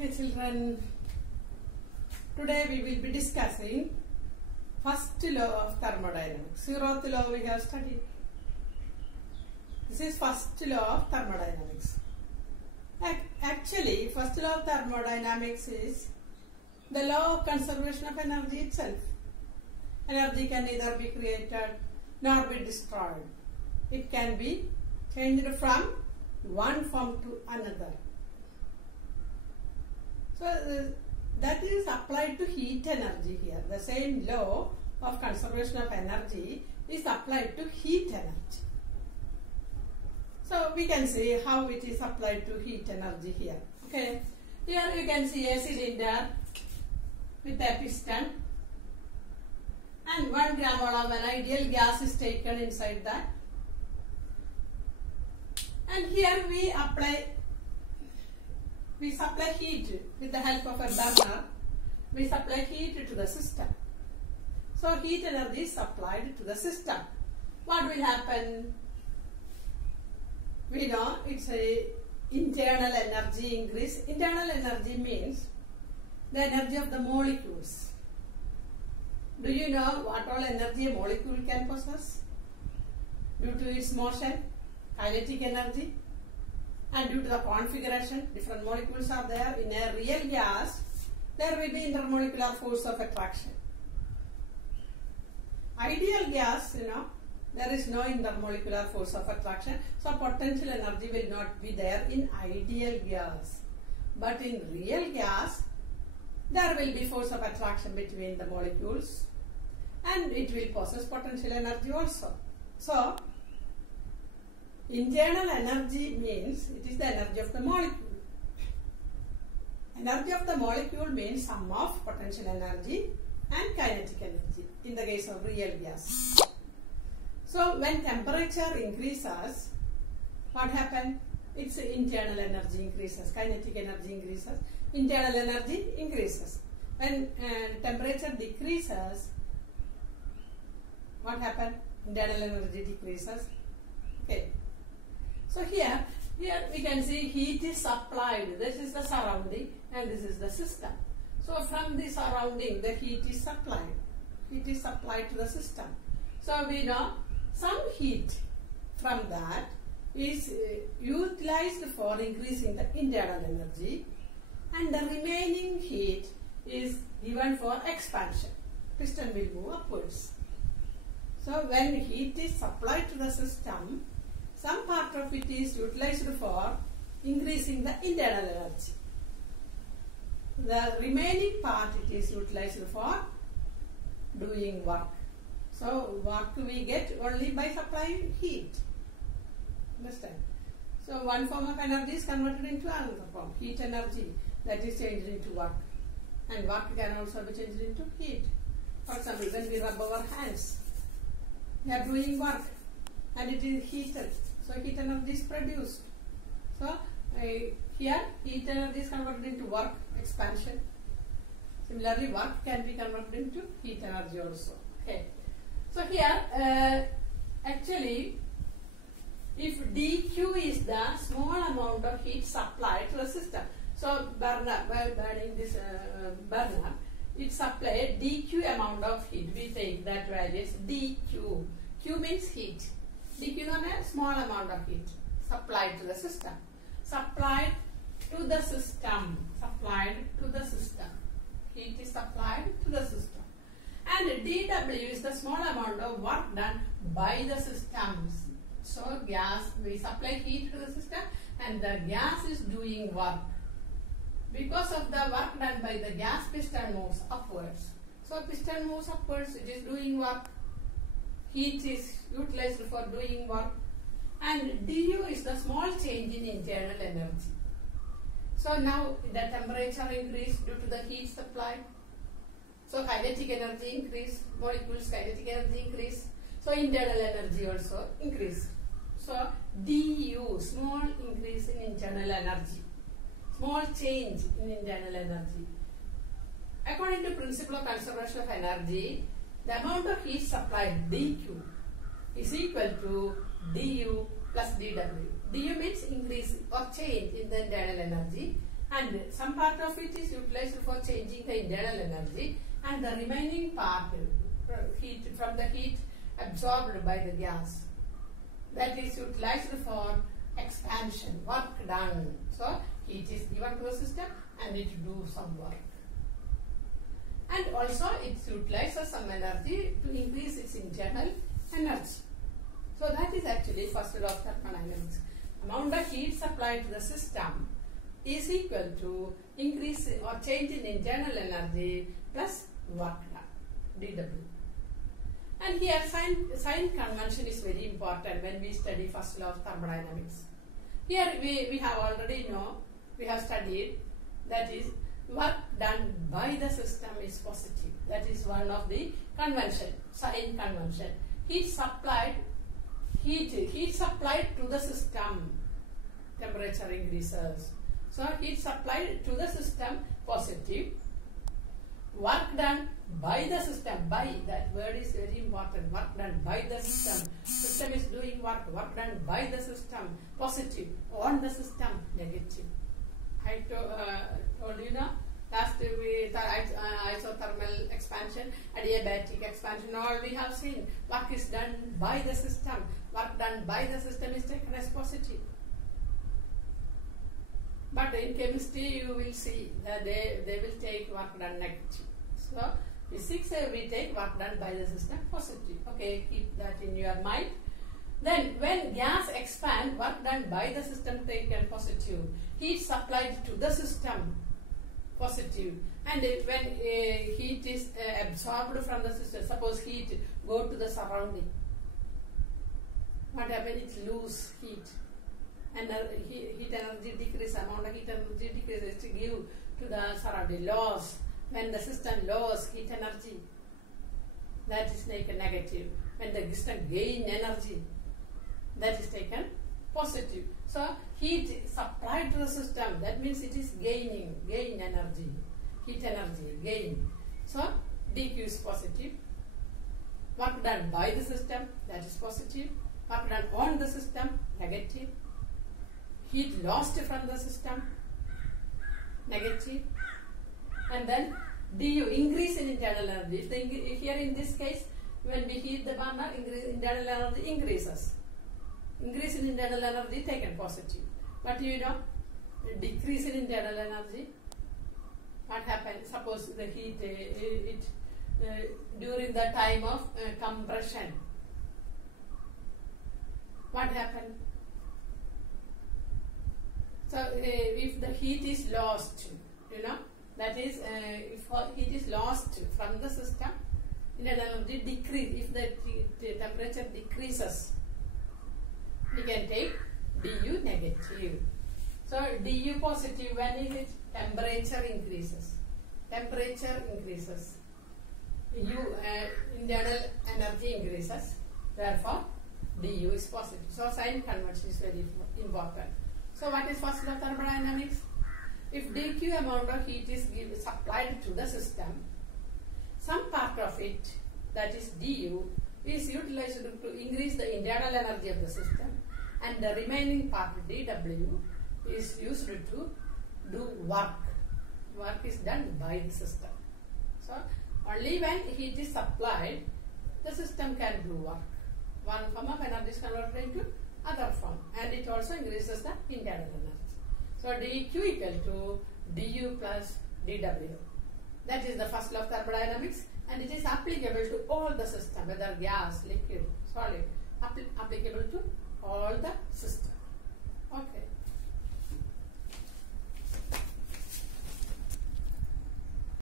Okay children, today we will be discussing first law of thermodynamics. 0th law we have studied. This is first law of thermodynamics. Actually, first law of thermodynamics is the law of conservation of energy itself. Energy can neither be created nor be destroyed. It can be changed from one form to another. So that is applied to heat energy here. The same law of conservation of energy is applied to heat energy. So we can see how it is applied to heat energy here. Okay. Here you can see a cylinder with a piston and 1 gram mole of an ideal gas is taken inside that. And here we supply heat with the help of a burner. We supply heat to the system. So heat energy is supplied to the system. What will happen? We know it's a internal energy increase. Internal energy means the energy of the molecules. Do you know what all energy a molecule can possess? Due to its motion, kinetic energy, and due to the configuration, different molecules are there. In a real gas, there will be intermolecular force of attraction. Ideal gas, there is no intermolecular force of attraction, so potential energy will not be there in ideal gas. But in real gas, there will be force of attraction between the molecules and it will possess potential energy also. So, internal energy means it is the energy of the molecule. Energy of the molecule means sum of potential energy and kinetic energy in the case of real gas. So when temperature increases, what happens? Its internal energy increases, kinetic energy increases, internal energy increases. When temperature decreases, what happens? Internal energy decreases. Okay. So here we can see heat is supplied. This is the surrounding and this is the system. So from the surrounding, the heat is supplied. Heat is supplied to the system. So we know some heat from that is utilized for increasing the internal energy and the remaining heat is given for expansion. Piston will move upwards. So when heat is supplied to the system, some part of it is utilized for increasing the internal energy. The remaining part it is utilized for doing work. So work we get only by supplying heat. Understand? So one form of energy is converted into another form, heat energy, that is changed into work. And work can also be changed into heat. For example, when we rub our hands, we are doing work and it is heated. So heat energy is produced. So here heat energy is converted into work, expansion. Similarly, work can be converted into heat energy also. Okay. So here actually if dQ is the small amount of heat supplied to the system. So burner, while burning this burner, it supplied dQ amount of heat. We take that value as dQ. Q means heat. dQ is a small amount of heat supplied to the system. Supplied to the system. Supplied to the system. Heat is supplied to the system. And dW is the small amount of work done by the systems. So gas, we supply heat to the system and the gas is doing work. Because of the work done by the gas, piston moves upwards. So piston moves upwards, it is doing work. Heat is utilized for doing work. And du is the small change in internal energy. So now the temperature increase due to the heat supply. So kinetic energy increase, molecules kinetic energy increase. So internal energy also increase. So du, small increase in internal energy. Small change in internal energy. According to principle of conservation of energy, the amount of heat supplied dQ is equal to du plus dW. du means increase or change in the internal energy and some part of it is utilized for changing the internal energy, and the remaining part heat from the heat absorbed by the gas, that is utilized for expansion, work done. So heat is given to the system and it do some work. And also it utilizes some energy to increase its internal energy. So that is actually first law of thermodynamics. Amount of heat supplied to the system is equal to increase or change in internal energy plus work done, dW. And here sign convention is very important when we study first law of thermodynamics. Here we have already we have studied, that is work done by the system is positive. That is one of the convention, sign convention. Heat supplied to the system, temperature increases. So heat supplied to the system positive. Work done by the system, by, that word is very important, work done by the system. System is doing work done by the system, positive, on the system, negative. I told you now, last we isothermal expansion, adiabatic expansion, all we have seen. Work is done by the system, work done by the system is taken as positive. But in chemistry you will see that they will take work done negative. So physics we take work done by the system positive. Okay, keep that in your mind. Then when gas expand, work done by the system taken positive. Heat supplied to the system positive. And when heat is absorbed from the system, suppose heat go to the surrounding, what happens? It lose heat. And heat energy decrease, amount of heat energy decreases to give to the surrounding. Loss, when the system loses heat energy, that is taken negative. When the system gain energy, that is taken positive. So heat supplied to the system, that means it is gain energy, heat energy, gain. So dQ is positive. Work done by the system, that is positive. Work done on the system, negative. Heat lost from the system, negative. And then du, increase in internal energy. Here in this case, when we heat the burner, internal energy increases. Increase in internal energy taken positive. But decrease in internal energy, what happens? Suppose the heat, during the time of compression, what happened? So if the heat is lost, that is, if heat is lost from the system, internal energy decrease. If the temperature decreases, we can take du negative. So du positive, when is it? Temperature increases. Temperature increases. Internal energy increases. Therefore, du is positive. So sign convention is very important. So what is first law of thermodynamics? If dQ amount of heat is supplied to the system, some part of it, that is du, is utilized to increase the internal energy of the system, and the remaining part dW is used to do work. Work is done by the system. So only when heat is supplied, the system can do work. One form of energy is converted into other form, and it also increases the internal energy. So dQ equal to du plus dW. That is the first law of thermodynamics, and it is applicable to all the system, whether gas, liquid, solid, applicable to all the system. Okay.